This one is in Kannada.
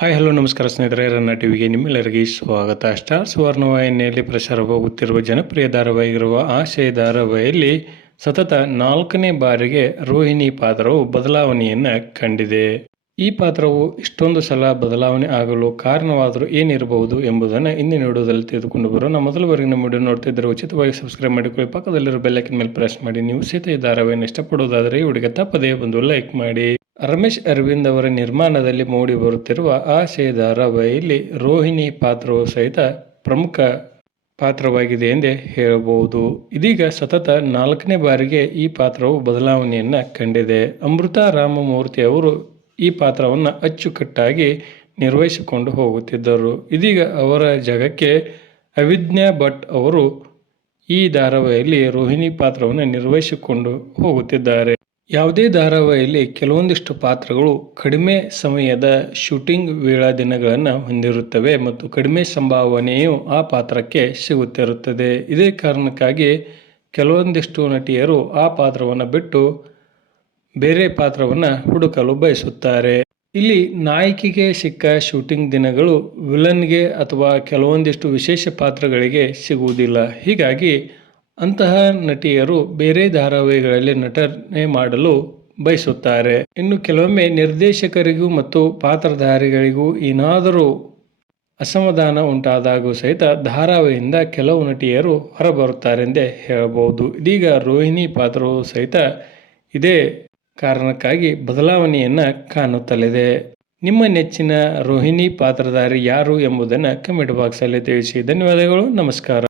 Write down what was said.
ಹಾಯ್ ಹಲೋ ನಮಸ್ಕಾರ ಸ್ನೇಹಿತರೆ, ರನ್ನ ಟಿವಿಗೆ ನಿಮ್ಮೆಲ್ಲರಿಗೆ ಸ್ವಾಗತ. ಸ್ಟಾರ್ ಸುವರ್ಣವಾಹಿನಿಯಲ್ಲಿ ಪ್ರಸಾರವಾಗುತ್ತಿರುವ ಜನಪ್ರಿಯ ಧಾರಾವಾಹಿಗಿರುವ ಆಶಯ ಧಾರಾವಾಹಿಯಲ್ಲಿ ಸತತ 4ನೇ ಬಾರಿಗೆ ರೋಹಿಣಿ ಪಾತ್ರವು ಬದಲಾವಣೆಯನ್ನು ಕಂಡಿದೆ. ಈ ಪಾತ್ರವು ಇಷ್ಟೊಂದು ಸಲ ಬದಲಾವಣೆ ಆಗಲು ಕಾರಣವಾದರೂ ಏನಿರಬಹುದು ಎಂಬುದನ್ನು ಇಂದಿನ ವಿಡಿಯೋದಲ್ಲಿ ತಿಳಿದುಕೊಂಡು ಬರೋಣ. ಮೊದಲವರೆಗೆ ನಮ್ಮ ವಿಡಿಯೋ ನೋಡ್ತಿದ್ದರೆ ಉಚಿತವಾಗಿ ಸಬ್ಸ್ಕ್ರೈಬ್ ಮಾಡಿಕೊಳ್ಳಿ, ಪಕ್ಕದಲ್ಲಿರೋ ಬೆಲ್ಲೈಕನ್ ಮೇಲೆ ಪ್ರೆಸ್ ಮಾಡಿ. ನೀವು ಸಹಿತ ಈ ಧಾರಾವಾಹಿಯನ್ನು ಇಷ್ಟಪಡುವುದಾದರೆ ಈ ವಿಡಿಯೋಗೆ ತಪ್ಪದೇ ಒಂದು ಲೈಕ್ ಮಾಡಿ. ರಮೇಶ್ ಅರವಿಂದ್ ಅವರ ನಿರ್ಮಾಣದಲ್ಲಿ ಮೂಡಿ ಬರುತ್ತಿರುವ ಆಶಯ ಧಾರಾವಾಹಿಯಲ್ಲಿ ರೋಹಿಣಿ ಪಾತ್ರವು ಸಹಿತ ಪ್ರಮುಖ ಪಾತ್ರವಾಗಿದೆ ಎಂದೇ ಹೇಳಬಹುದು. ಇದೀಗ ಸತತ 4ನೇ ಬಾರಿಗೆ ಈ ಪಾತ್ರವು ಬದಲಾವಣೆಯನ್ನು ಕಂಡಿದೆ. ಅಮೃತ ರಾಮಮೂರ್ತಿ ಅವರು ಈ ಪಾತ್ರವನ್ನು ಅಚ್ಚುಕಟ್ಟಾಗಿ ನಿರ್ವಹಿಸಿಕೊಂಡು ಹೋಗುತ್ತಿದ್ದರು. ಇದೀಗ ಅವರ ಜಾಗಕ್ಕೆ ಅವಿಜ್ಞಾ ಭಟ್ ಅವರು ಈ ಧಾರಾವಾಹಿಯಲ್ಲಿ ರೋಹಿಣಿ ಪಾತ್ರವನ್ನು ನಿರ್ವಹಿಸಿಕೊಂಡು ಹೋಗುತ್ತಿದ್ದಾರೆ. ಯಾವುದೇ ಧಾರಾವಾಹಿಯಲ್ಲಿ ಕೆಲವೊಂದಿಷ್ಟು ಪಾತ್ರಗಳು ಕಡಿಮೆ ಸಮಯದ ಶೂಟಿಂಗ್ ವೇಳಾ ದಿನಗಳನ್ನು ಹೊಂದಿರುತ್ತವೆ ಮತ್ತು ಕಡಿಮೆ ಸಂಭಾವನೆಯು ಆ ಪಾತ್ರಕ್ಕೆ ಸಿಗುತ್ತಿರುತ್ತದೆ. ಇದೇ ಕಾರಣಕ್ಕಾಗಿ ಕೆಲವೊಂದಿಷ್ಟು ನಟಿಯರು ಆ ಪಾತ್ರವನ್ನು ಬಿಟ್ಟು ಬೇರೆ ಪಾತ್ರವನ್ನು ಹುಡುಕಲು ಬಯಸುತ್ತಾರೆ. ಇಲ್ಲಿ ನಾಯಕಿಗೆ ಸಿಕ್ಕ ಶೂಟಿಂಗ್ ದಿನಗಳು ವಿಲನ್ಗೆ ಅಥವಾ ಕೆಲವೊಂದಿಷ್ಟು ವಿಶೇಷ ಪಾತ್ರಗಳಿಗೆ ಸಿಗುವುದಿಲ್ಲ. ಹೀಗಾಗಿ ಅಂತಹ ನಟಿಯರು ಬೇರೆ ಧಾರಾವಾಹಿಗಳಲ್ಲಿ ನಟನೆ ಮಾಡಲು ಬಯಸುತ್ತಾರೆ. ಇನ್ನು ಕೆಲವೊಮ್ಮೆ ನಿರ್ದೇಶಕರಿಗೂ ಮತ್ತು ಪಾತ್ರಧಾರಿಗಳಿಗೂ ಏನಾದರೂ ಅಸಮಾಧಾನ ಉಂಟಾದಾಗೂ ಸಹಿತ ಧಾರಾವಾಹಿಯಿಂದ ಕೆಲವು ನಟಿಯರು ಹೊರಬರುತ್ತಾರೆಂದೇ ಹೇಳಬಹುದು. ಇದೀಗ ರೋಹಿಣಿ ಪಾತ್ರವು ಸಹಿತ ಇದೇ ಕಾರಣಕ್ಕಾಗಿ ಬದಲಾವಣೆಯನ್ನು ಕಾಣುತ್ತಲಿದೆ. ನಿಮ್ಮ ನೆಚ್ಚಿನ ರೋಹಿಣಿ ಪಾತ್ರಧಾರಿ ಯಾರು ಎಂಬುದನ್ನು ಕಮೆಂಟ್ ಬಾಕ್ಸಲ್ಲಿ ತಿಳಿಸಿ. ಧನ್ಯವಾದಗಳು, ನಮಸ್ಕಾರ.